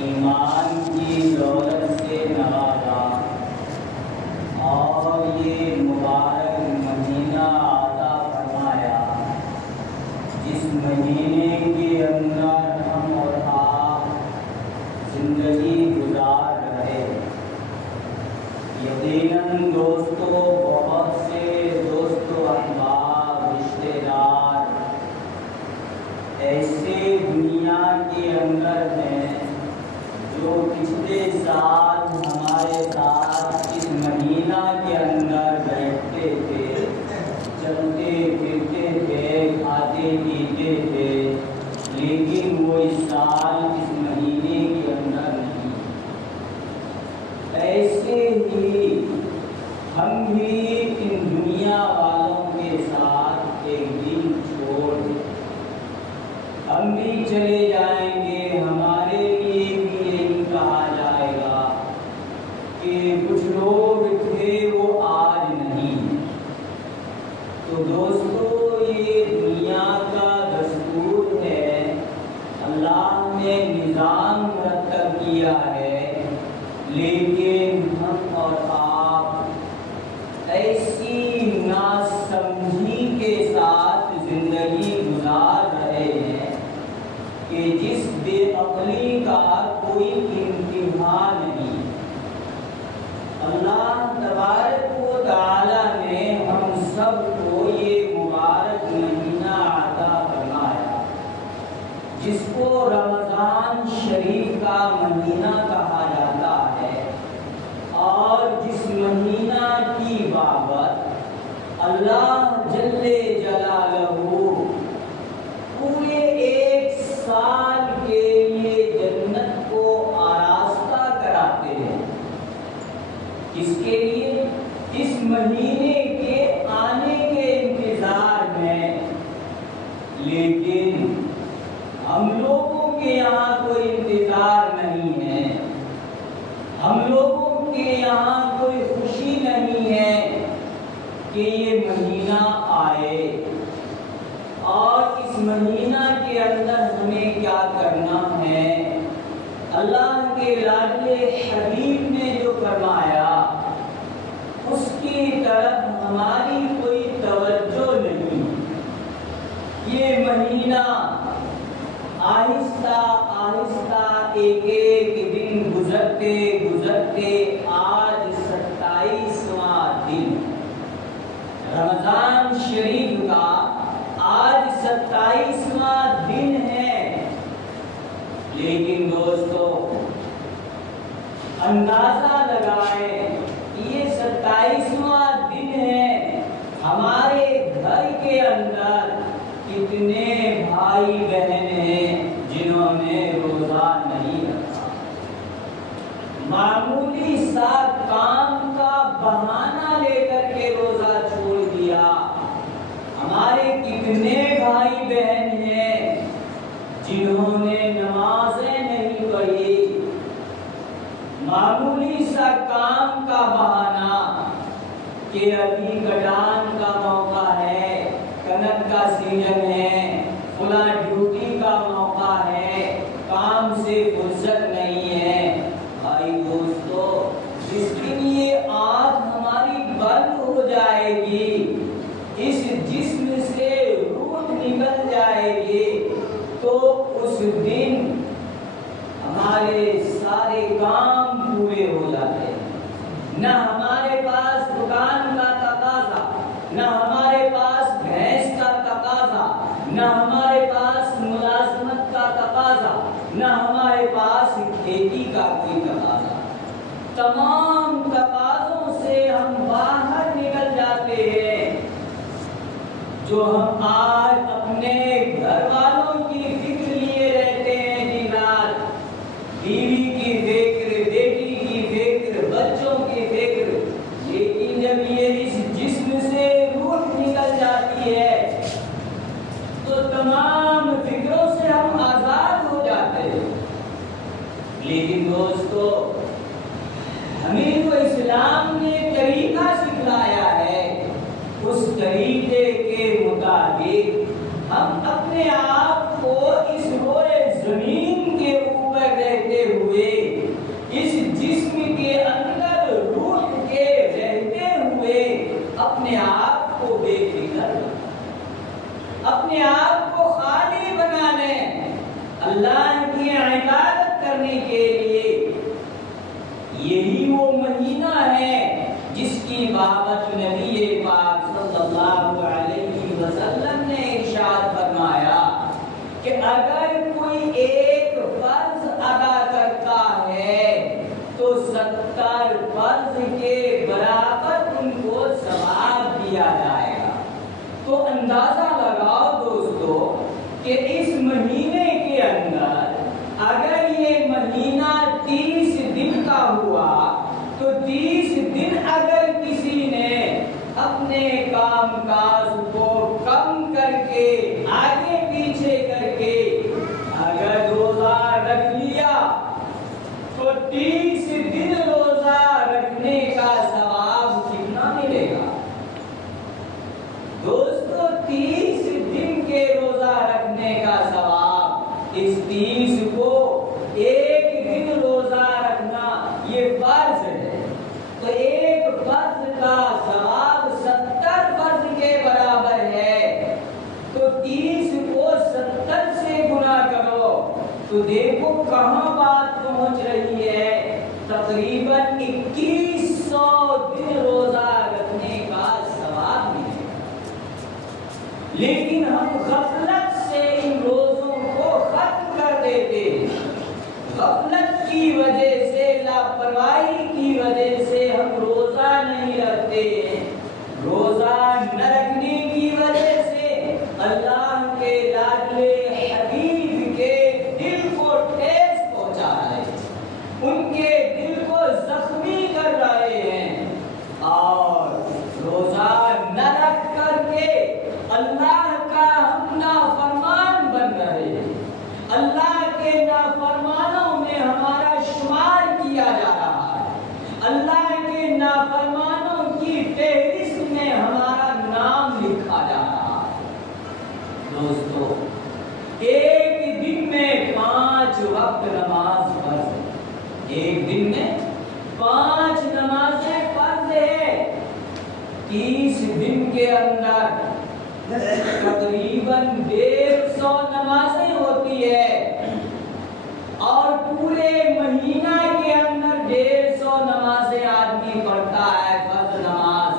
ایمان کی دولت سے نوازا اور یہ مبارک مہینہ عطا فرمایا جس مہینے کے اندر ہم اور آپ زندگی گزار رہے۔ یقیناً دوستو بہت سے دوست و احباب رشتے دار ایسے دنیا کے اندر ہیں جو پچھلے سال ہمارے ساتھ اس مہینہ کے اندر بیٹھتے تھے، چلتے پھرتے تھے، کھاتے پیتے تھے، لیکن وہ اس سال اس مہینے کے اندر نہیں۔ ایسے ہی ہم بھی ان دنیا والوں کے ساتھ ایک دن چھوڑ دیں، ہم بھی چلے جائیں گے۔ ہمارے لیے بھی یہی کہا جائے گا کہ کچھ لوگ تھے وہ آج نہیں۔ تو دوستو یہ دنیا کا دستور ہے، اللہ نے نظام مرتب کیا ہے، لیکن ہم اور آپ ایسی ناسمجھی کے ساتھ زندگی گزار رہے ہیں کہ جس بے عقلی کا کوئی انتہا نہیں۔ اللہ تبارک و تعالی نے ہم سب کو یہ مبارک مہینہ عطا فرمایا جس کو رمضان شریف کا مہینہ کہا جاتا ہے، اور جس مہینہ کی بابت اللہ جل جلالہ پورے ایک سال کے لیے جنت کو آراستہ کراتے ہیں۔ کس کے لیے؟ اس مہینے کے آنے کے انتظار میں۔ لیکن ہم لوگوں کے یہاں کوئی انتظار نہیں ہے، ہم لوگوں کے یہاں کوئی خوشی نہیں ہے کہ یہ مہینہ آئے اور اس مہینہ کے اندر ہمیں کیا کرنا ہے۔ اللہ کے لاڈلے حبیب نے جو فرمایا اس کی طرف ہماری کوئی توجہ نہیں۔ یہ مہینہ آہستہ آہستہ ایک ایک دن گزرتے گزرتے آج 27واں دن رمضان شریف کا آج 27واں دن ہے۔ لیکن دوستو اندازہ لگائیں یہ 27واں دن ہے، ہمارے گھر کے اندر کتنے بھائی بہن ہیں جنہوں نے روزہ نہیں رکھا۔ معمولی سا کام کا بہانہ لے کر کے روزہ چھوڑ دیا۔ ہمارے کتنے بھائی بہن ہیں جنہوں نے نمازیں نہیں پڑھی۔ معمولی سا کام کا بہانہ کہ ابھی کٹان کا موقع ہے، کنک کا سیزن ہے، فلاں ڈیوٹی کا موقع ہے، کام سے فرصت نہیں ہے۔ بھائی دوستو جس دن یہ آنکھ ہماری بند ہو جائے گی، اس جسم سے روح نکل جائے گی، تو اس دن ہمارے سارے کام پورے ہو جاتے ہیں۔ نہ ہمارے پاس دکان کا تقاضا، نہ ہمارے پاس بھینس کا تقاضا، نہ ہمارے پاس ملازمت کا تقاضا، نہ ہمارے پاس کھیتی کا کوئی تقاضا۔ تمام تقاضوں سے ہم باہر نکل جاتے ہیں۔ جو ہم آج اپنے گھر والوں کی فکر لیے رہتے ہیں دن رات، بیوی کی فکر، بیٹی کی فکر، بچوں کی فکر، لیکن جب یہ اس جسم سے روح نکل جاتی ہے تو تمام فکروں سے ہم آزاد ہو جاتے ہیں۔ لیکن دوستو ہمیں تو اسلام نے طریقہ سکھلایا ہے، اس طریقے کے مطابق ہم اپنے آپ کو اس روئے زمین کے اوپر رہتے ہوئے میں عبادت کرنے کے لیے. یہی وہ مہینہ ہے جس کی بابت نبی پاک صلی اللہ علیہ وسلم نے ارشاد فرمایا کہ اگر کوئی ایک فرض ادا کرتا ہے تو 70 فرض کے برابر ان کو ثواب دیا جائے گا. تو اندازہ لگاؤ دوستو کہ اس مہینے کے اندر اگر یہ مہینہ 30 دن کا ہوا تو 30 دن اگر کسی نے اپنے کام کاج کو کم کر کے آگے پیچھے کر کے اگر روزہ رکھ لیا تو 30 دن روزہ رکھنے کا ثواب کتنا ملے گا دوستو؟ 30 دن کے روزہ رکھنے کا ثواب. اس 30 کو ایک دن روزہ رکھنا یہ فرض ہے تو ایک فرض کا ثواب 70 فرض کے برابر ہے. تو 30 کو 70 سے گنا کرو تو دیکھو کہاں بات پہنچ رہی ہے. تقریباً 2100 دن روزہ رکھنے کا ثواب ملے. لیکن ہم غفلت سے ان روزوں کو ختم کر دیتے ہیں. غفلت کی وجہ سے، لاپرواہی کی وجہ سے ہم روزہ نہیں رکھتے ہیں. روزہ نہ رکھنے کی وجہ سے اللہ کے لاڈلے حبیب کے دل کو ٹھیس پہنچا رہے ہیں، ان کے دل کو زخمی کر رہے ہیں. اور روزہ نہ رکھ کر کے اللہ کا ہم نافرمان بن رہے ہیں. اللہ کے نافرمانوں میں ہمارا شمار کیا جا رہا ہے. اللہ کے نافرمانوں کی فہرست میں ہمارا نام لکھا جا رہا ہے. دوستو ایک دن میں 5 وقت نماز فرض ہے. ایک دن میں 5 نمازیں فرض ہے. 30 دن کے اندر تقریباً 150 نمازیں ہوتی ہے اور پورے مہینہ کے اندر 150 نمازیں آدمی پڑھتا ہے فرض نماز.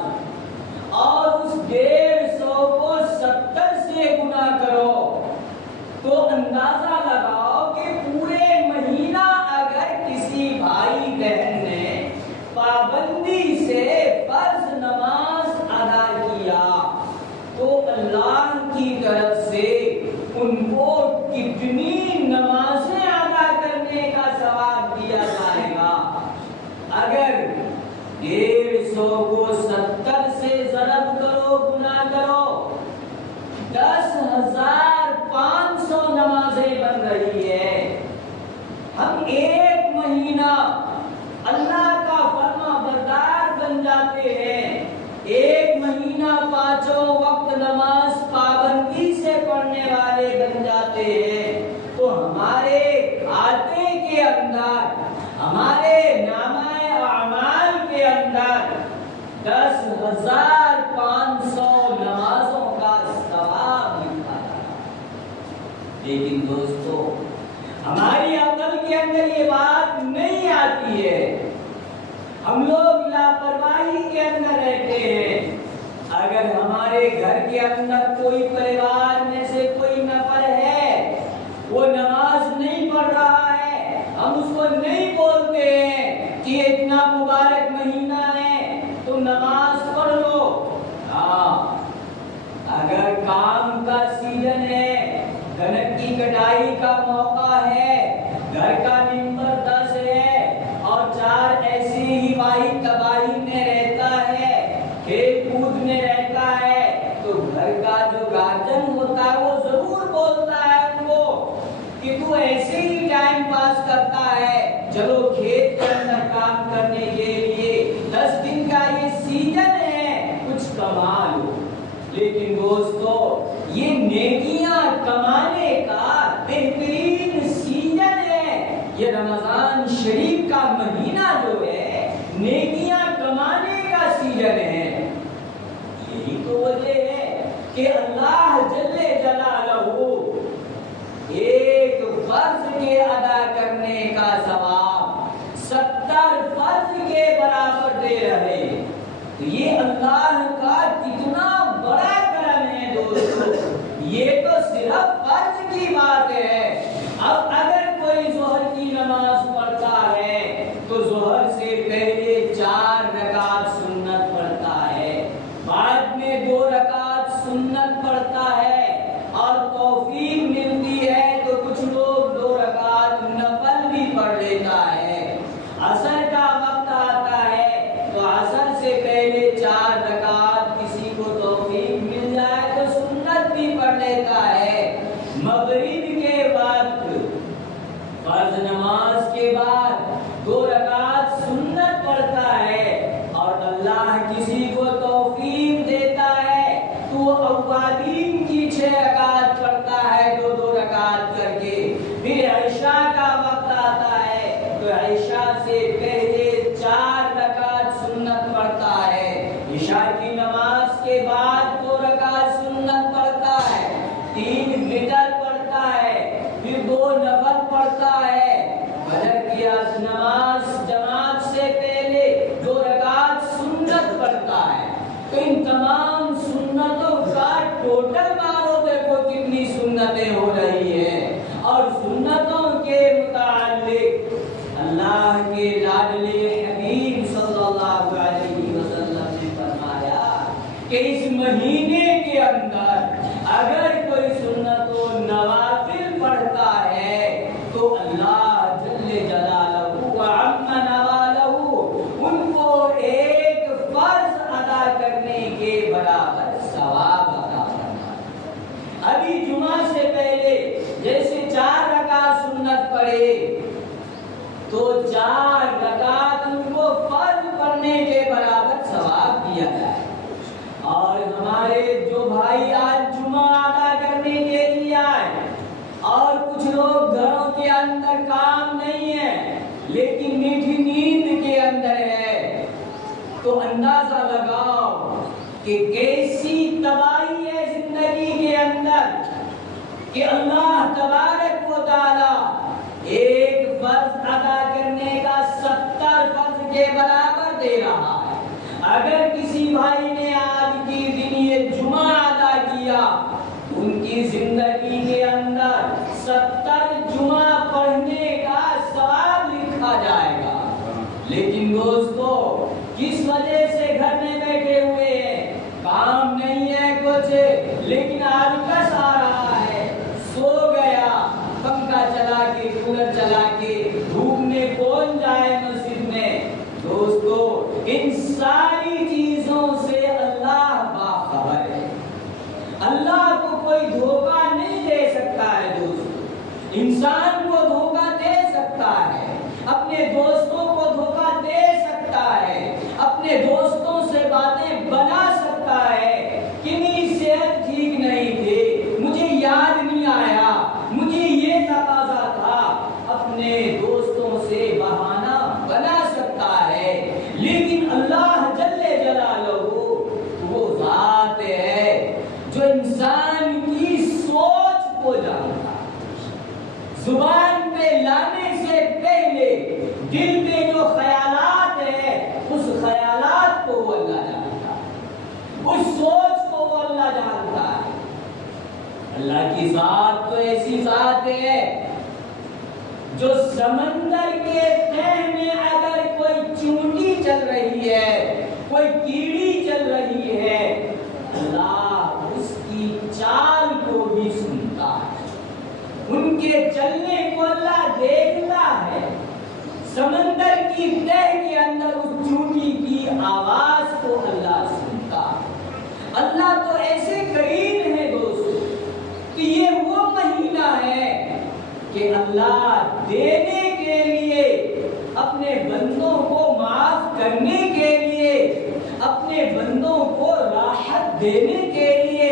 اور اس 150 کو 70 سے گنا کرو تو اندازہ لگاؤ کہ پورے مہینہ اگر کسی بھائی بہن نے پابندی سے فرض نماز ادا کیا تو اللہ کی طرف سے ان کو کتنی نمازیں ادا کرنے کا ثواب دیا جائے گا. اگر 150 کو 70 سے ضرب کرو، گنا کرو، 10,500 نمازیں بن رہی ہے. ہم ایک مہینہ اللہ کا فرما بردار بن جاتے ہیں. ایک مہینہ 5 وقت نماز پابندی سے پڑھنے والے بن جاتے ہیں تو ہمارے کھاتے کے اندر، ہمارے نامہ اعمال کے اندر 10,500 نمازوں کا ثواب لکھا جاتا ہے. لیکن دوستو ہماری عقل کے اندر یہ بات نہیں آتی ہے. ہم لوگ لاپرواہی کے اندر رہتے ہیں. اگر ہمارے گھر کے اندر کوئی پریوار میں سے کوئی نفر ہے وہ نماز نہیں پڑھ رہا ہے، ہم اس کو نہیں بولتے ہیں کہ اتنا مبارک مہینہ ہے تو نماز پڑھ لو. ہاں اگر کام کا سیزن ہے، کنک کی کٹائی کا موقع ہے، گھر کا نمبر 10 ہے اور 4 ایسی ہی واحد تباہی میں رہتا ہے، کھیل کود میں رہتا ہے، تو گھر کا جو گارجن ہوتا ہے وہ ضرور بولتا ہے ان کو کہ تو ایسے ہی ٹائم پاس کرتا ہے، چلو کھیت کے اندر کام کرنے کے لیے 10 دن کا یہ سیزن ہے، کچھ کما لو. لیکن دوستو یہ نیکیاں کمانے کا بہترین سیزن ہے. یہ رمضان شریف کا مہینہ جو ہے نیکیاں کمانے کا سیزن ہے. یہی تو وجہ ہے کہ اللہ جل جلالہ ایک فرض کے ادا اللہ کسی کو توفیق دیتا ہے تو وہ اوابین کی 6 رکعت پڑھتا ہے 2 رکعت کر کے. پھر عشاء کا وقت آتا ہے تو عشاء سے پہلے 4 رکعت سنت پڑھتا ہے. عشاء کی نماز کے بعد 2 رکعت سنت پڑھتا ہے. 3 وتر پڑھتا ہے. پھر 2 نفل پڑھتا ہے. فجر کی نماز جماعت سے پہلے 2 رکعت سنت پڑھتا ہے. تو ان تمام سنتوں کا ٹوٹل مانو دیکھو کتنی سنتیں ہو رہی ہیں. اور سنتوں کے متعلق اللہ کے لاڈلے حبیب صلی اللہ علیہ وسلم نے فرمایا کہ اس مہینے کے اندر اگر کوئی سنت و نوافل پڑھتا ہے تو اللہ جل جلالہ وعم نوالہ ان کو ایک فرض ادا کرنے کے برابر ثواب عطا فرماتا ہے. ابھی جمعہ سے پہلے جیسے 4 رکعت سنت پڑھے تو 4 رکعت ان کو فرض پڑھنے کے برابر ثواب دیا جائے. اور ہمارے جو بھائی آج جمعہ ادا کرنے کے لیے آئے اور کچھ لوگ گھروں کے اندر کام نہیں ہے لیکن میٹھی نیند کے اندر ہے تو اندازہ لگاؤ کہ کیسی تباہی ہے زندگی کے اندر کہ اللہ تبارک و تعالی ایک فرض ادا کرنے کا 70 فرض کے برابر دے رہا ہے. اگر کسی بھائی نے آج کی دن یہ جمعہ ادا کیا ان کی زندگی کے اندر 70 جمعہ پڑھنے کا ثواب لکھا جائے گا. لیکن دوستو کس وجہ سے گھر میں بیٹھے ہوئے ہیں, کام نہیں ہے کچھ, لیکن آلکس آ رہا ہے, سو گیا, پنکھا چلا کے کولر چلا کے دھوپ میں کون جائے مسجد میں. دوستو ان ساری چیزوں سے اللہ باخبر ہے. اللہ کو کوئی دھوکہ نہیں دے سکتا ہے. دوستو انسان کو دھوکہ دے سکتا ہے, اپنے دوستوں کو دھوکہ دے سکتا ہے, اپنے دوستوں سے باتیں بنا سکتا ہے کہ میری صحت ٹھیک نہیں تھی, مجھے یاد نہیں آیا, مجھے یہ تقاضا تھا, اپنے دوستوں سے بہانہ بنا سکتا ہے. لیکن اللہ جل جلالہ وہ ذات ہے جو انسان کی سوچ کو جانتا ہے. زبان پہ لانے سے پہلے دل میں جو خیالات ہیں اس خیالات کو وہ اللہ جانتا ہے, اس سوچ کو وہ اللہ جانتا ہے. اللہ کی ذات تو ایسی ذات ہے جو سمندر کے تہ میں اگر کوئی چونٹی چل رہی ہے, کوئی کیڑی چل رہی ہے, اللہ اس کی چال کو بھی سنتا ہے, ان کے چلنے کو اللہ دیکھتا ہے. سمندر کی تہ کے اندر اس چونٹی کی آواز کو اللہ سنتا ہے. اللہ تو ایسے قریب ہے دوستو کہ یہ وہ مہینہ ہے کہ اللہ دینے کے لیے, اپنے بندوں کو معاف کرنے کے لیے, اپنے بندوں کو راحت دینے کے لیے,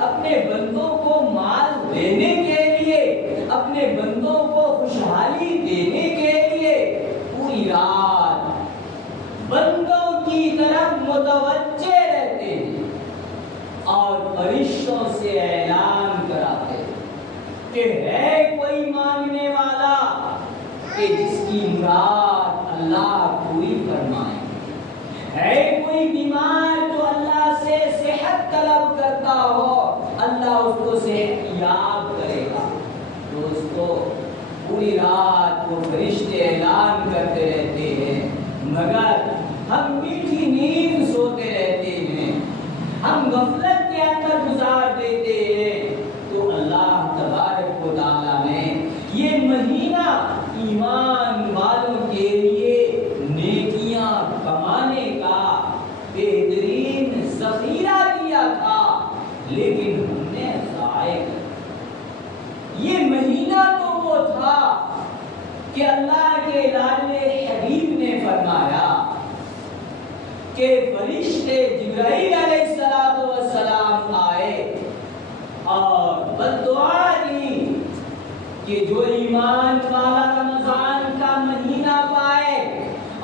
اپنے بندوں کو مال دینے کے لیے, اپنے بندوں کو خوشحالی دینے کے لیے پوری رات بندوں کی طرف متوجہ رہتے ہیں اور فرشتوں سے اعلان کراتے ہیں کہ ہے کوئی مانگنے والا کہ جس کی مراد اللہ پوری فرمائے, ہے کوئی بیمار جو اللہ سے صحت طلب کرتا ہو اللہ اس کو صحت یاب کرے گا. دوستو پوری رات وہ فرشتے اعلان کرتے رہتے ہیں مگر ہم میٹھی نیند سوتے رہتے ہیں, ہم غفلت کے اندر گزار دیتے ہیں. تو اللہ تبارک و تعالیٰ نے یہ مہینہ ایمان والوں کے لیے نیکیاں کمانے کا بہترین ذخیرہ دیا تھا, لیکن ہم نے ضائع کر دیا. یہ مہینہ تو وہ تھا کہ اللہ کے لاڈلے حبیب نے فرمایا کہ فرشتے جبرائیل علیہ السلام آئے اور بددعا دی کہ جو ایمان والا رمضان کا مہینہ پائے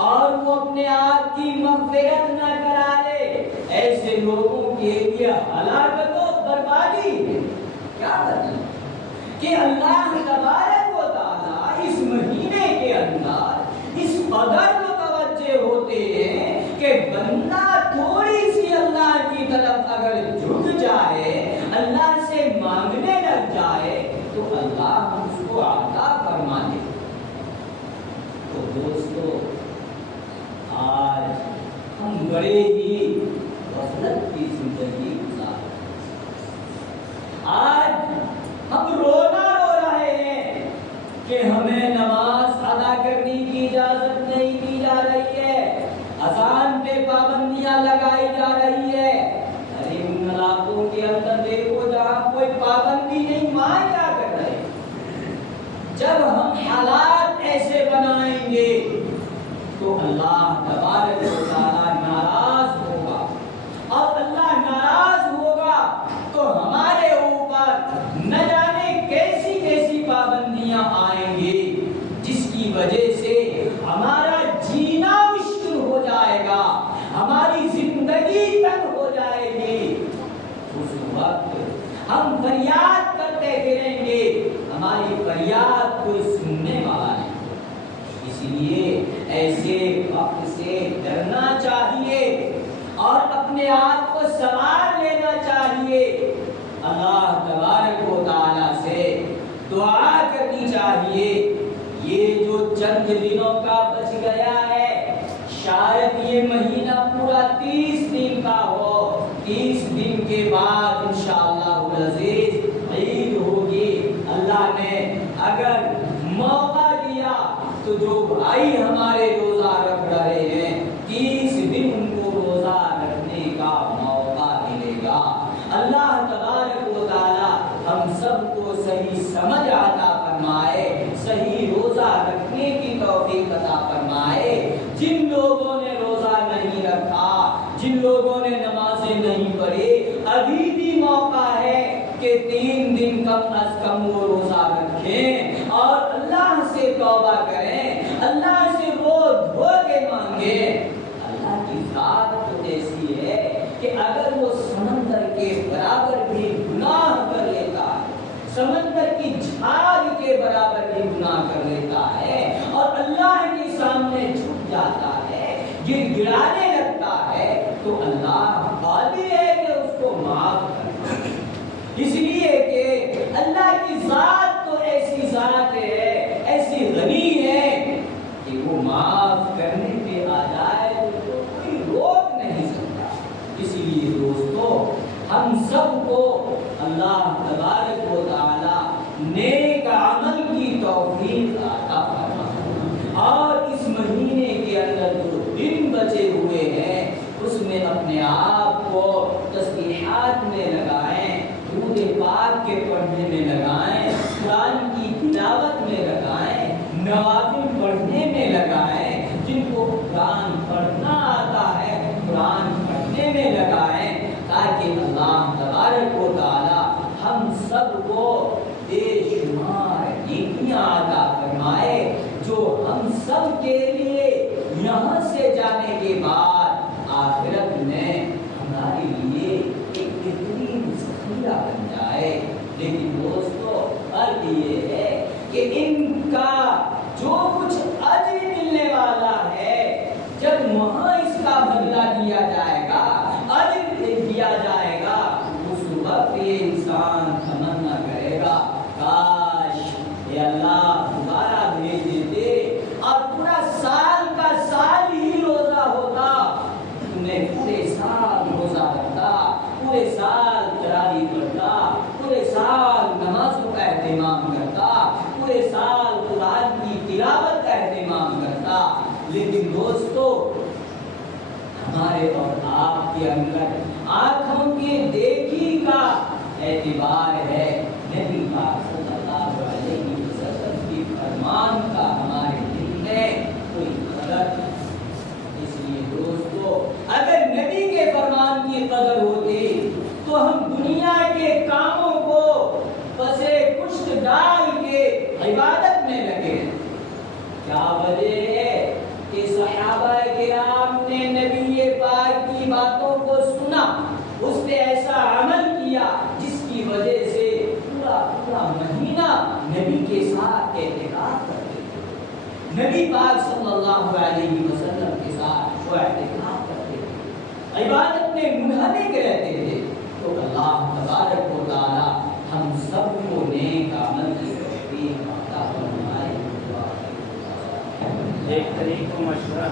اور وہ اپنے آپ کی مغفرت نہ کرا لے، ایسے لوگوں کے لیے ہلاکت و بربادی ہے۔ کیا مطلب کہ اللہ تبارک و تعالی اس مہینے کے اندر اس قدر متوجہ ہوتے ہیں کہ بندہ تھوڑی سی اللہ کی طرف اگر جھک جائے، اللہ سے مانگنے لگ جائے تو اللہ اس کو عطا فرما دے۔ تو دوستو، آج ہم بڑے ہی غفلت کی زندگی گزار رہے ہیں۔ آج ہم رونا رو رہے ہیں کہ ہمیں نماز ادا کرنے کی اجازت نہیں دی جا رہی ہے، اذان پہ پابندیاں لگائی جا رہی ہے۔ ارے ان علاقوں کے اندر دیکھو جہاں کوئی پابندی نہیں، وہاں کیا کر رہے ہیں؟ جب ہم حالات ایسے بنائیں گے تو اللہ تبارک و تعالی ناراض ہوگا، اور اللہ ناراض ہوگا تو ہمارے اوپر نہ جانے کیسی کیسی پابندیاں آئیں گی، جس کی وجہ سے ہمارا جینا مشکل ہو جائے گا، ہماری زندگی تنگ ہو جائے گی۔ اس وقت ہم فریاد کرتے پھریں گے، ہماری فریاد کوئی سننے والا نہیں۔ اس لیے ایسے وقت سے ڈرنا چاہیے اور اپنے آپ کو سنوار لینا چاہیے، اللہ تبارک و تعالی سے دعا کرنی چاہیے۔ یہ جو چند دنوں کا بچ گیا ہے، شاید یہ مہینہ پورا 30 دن کا ہو، 30 دن کے بعد انشاءاللہ العزیز عید ہوگی۔ اللہ نے اگر موقع دیا تو جو بھائی ہمارے روزہ رکھ رہے ہیں 30 دن ان کو روزہ رکھنے کا موقع ملے گا۔ اللہ تبارک و تعالی ہم سب کو صحیح سمجھ عطا فرمائے، صحیح روزہ رکھنے کی توفیق عطا فرمائے۔ جن لوگوں نے روزہ نہیں رکھا، جن لوگوں نے نمازیں نہیں پڑھی، ابھی بھی موقع ہے کہ 3 دن کم از کم وہ روزہ رکھیں اور اللہ سے توبہ کریں، اللہ سے رو دھو کے مانگیں۔ اللہ کی ذات تو ایسی ہے کہ اگر وہ سمندر کے برابر بھی گناہ کر لیتا ہے، سمندر کی جھاگ کے برابر بھی گناہ کر لیتا ہے اور اللہ کے سامنے جھک جاتا ہے، گر گڑانے لگتا ہے، تو اللہ قادر ہے کہ اس کو معاف کر دے۔ اس لیے کہ اللہ کی ذات تو ایسی ذات ہے، ایسی غنی ہے کہ وہ معاف کرنے پہ آ جائے تو کوئی روک نہیں سکتا۔ اس لیے دوستو، ہم سب کو اللہ تبارک و تعالی نیک عمل کی توفیق عطا فرمائے، اور اس مہینے کے اندر جو دن بچے ہوئے ہیں اس میں اپنے آپ کو تسبیحات میں لگائیں، درود پاک کے پڑھنے میں لگائیں، قرآن کی تلاوت میں لگائیں، نوافل پڑھنے میں لگائیں، جن کو قرآن پڑھنا آتا ہے قرآن پڑھنے میں لگائیں، تاکہ اللہ تبارک و تعالی ہم سب کو بے شمار نیکیاں عطا فرمائے، جو ہم سب کے لیے یہاں سے جانے کے بعد آخرت میں ہمارے لیے ایک بہترین ذخیرہ بن جائے۔ لیکن دوستو، فرق یہ ہے کہ ان کا جو کچھ اجر ملنے والا ہے، جب وہاں اس کا بدلہ دیا جائے گا، اجر دیا جائے گا، اس وقت یہ انسان تمنا کرے گا کاش اے اللہ دوبارہ بھیج دیتے اور پورا سال کا سال ہی روزہ ہوتا، تمہیں پورے سال روزہ رکھتا، پورے سال تراویح پڑھتا، پورے سال نمازوں کا اہتمام کرتا، پورے سال قرآن کی تلاوت کا اہتمام کرتا۔ لیکن دوستو، ہمارے اور آپ کے اندر آنکھوں کے دیکھی کا اعتبار ہے، نبی پاک صلی اللہ علیہ وسلم کی فرمان کا ہمارے دل میں کوئی قدر نہیں۔ اس لیے دوستو، اگر کیا وجہ ہے کہ صحابہ کرام نے نبی پاک کی باتوں کو سنا، اس پہ ایسا عمل کیا جس کی وجہ سے پورا مہینہ نبی کے ساتھ اعتکاف کرتے تھے، نبی پاک صلی اللہ علیہ وسلم کے ساتھ وہ اعتکاف کرتے تھے، عبادت میں منہمک رہتے تھے۔ تو اللہ تبارک و تعالی ہم سب کو نیک عمل کی توفیق عطا فرمائے۔ ایک طریق کو مشورہ